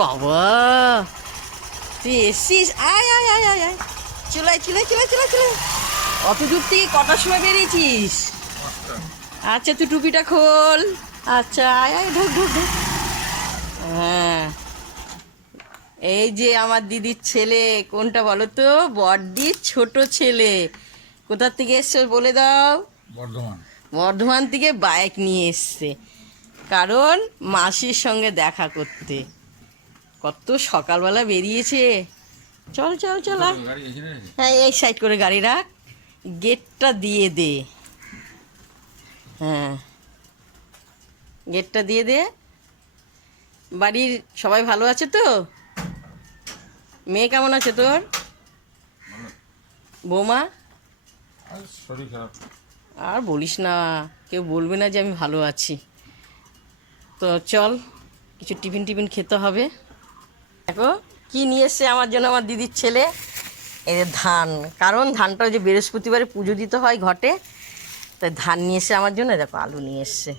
বাবা তুই এসছিস, আয় আয় আয় আয় আয়, চলাই চলাই চলাই চলাই চলাই। অত দূর থেকে কটার সময় বেরিয়েছিস? আচ্ছা তুই টুপিটা খোল। আচ্ছা আয় আয়, ঢোক ঢোক ঢোক। হ্যাঁ, এই যে আমার দিদির ছেলে, কোনটা বলো তো? বড়দির ছোট ছেলে। কোথার থেকে এসছে বলে দাও? বর্ধমান। বর্ধমান থেকে বাইক নিয়ে এসছে, কারণ মাসির সঙ্গে দেখা করতে। কত সকালবেলা বেরিয়েছে। চল চল চল আয়। হ্যাঁ, এই সাইড করে গাড়ি রাখ, গেটটা দিয়ে দে। হ্যাঁ, গেটটা দিয়ে দে। বাড়ির সবাই ভালো আছে তো? মেয়ে কেমন আছে তোর? বৌমা? শরীর খারাপ। আর বলিস না, কেউ বলবে না যে আমি ভালো আছি। তো চল, কিছু টিফিন টিফিন খেতে হবে। দেখো কি নিয়ে এসছে আমার জন্য আমার দিদির ছেলে। এই যে ধান, কারণ ধানটা যে বৃহস্পতিবারে পুজো দিতে হয় ঘটে, তাই ধান নিয়ে এসছে আমার জন্য। দেখো আলু নিয়ে এসছে।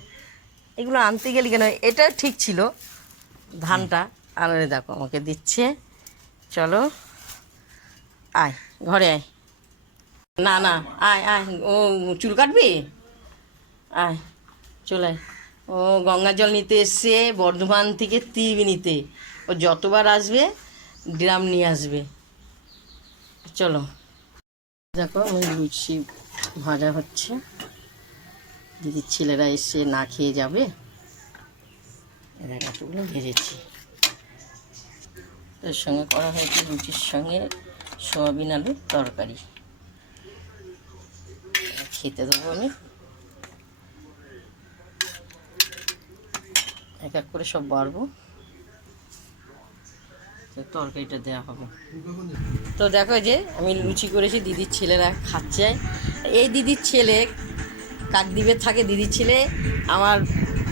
এগুলো আনতে গেলি কেন? এটা ঠিক ছিল ধানটা, আর দেখো আমাকে দিচ্ছে। চলো আয়, ঘরে আয়। না না, আয় আয়। ও চুল কাটবি? আয়, চলে আয়। ও গঙ্গা জল নিতে এসছে বর্ধমান থেকে ত্রিবেণীতে। ও যতবার আসবে ড্রাম নিয়ে আসবে। চলো, দেখো ওই লুচি ভাজা হচ্ছে। দিদির ছেলেরা এসে না খেয়ে যাবে, এরা কতগুলো ভেজেছি। এর সঙ্গে করা হয়েছে লুচির সঙ্গে সয়াবিন আলুর তরকারি। খেতে দেবো আমি, এক এক করে সব বাড়বো, তরকারিটা দেওয়া হবে। তো দেখো যে আমি লুচি করেছি, দিদির ছেলেরা খাচ্ছে। এই দিদির ছেলে কাকদ্বীপে থাকে, দিদির ছেলে আমার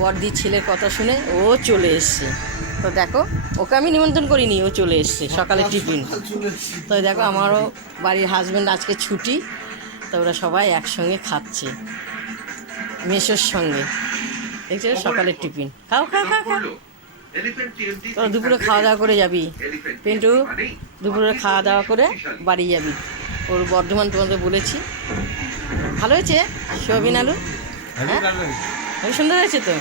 বড়দির ছেলের কথা শুনে ও চলে এসছে। তো দেখো, ওকে আমি নিমন্ত্রণ করিনি, ও চলে এসছে সকালে টিফিন। তো দেখো আমারও বাড়ির হাজব্যান্ড আজকে ছুটি, তো ওরা সবাই একসঙ্গে খাচ্ছে মেসোর সঙ্গে। দেখছো সকালের টিফিন। খাও খাও খাও খাও। তো দুপুরে খাওয়া দাওয়া করে যাবি পিন্টু, দুপুরে খাওয়া দাওয়া করে বাড়ি যাবি। ওর বর্ধমান তোমাদের বলেছি। ভালো হয়েছে সয়াবিন আলু? হ্যাঁ, খুব সুন্দর হয়েছে তো।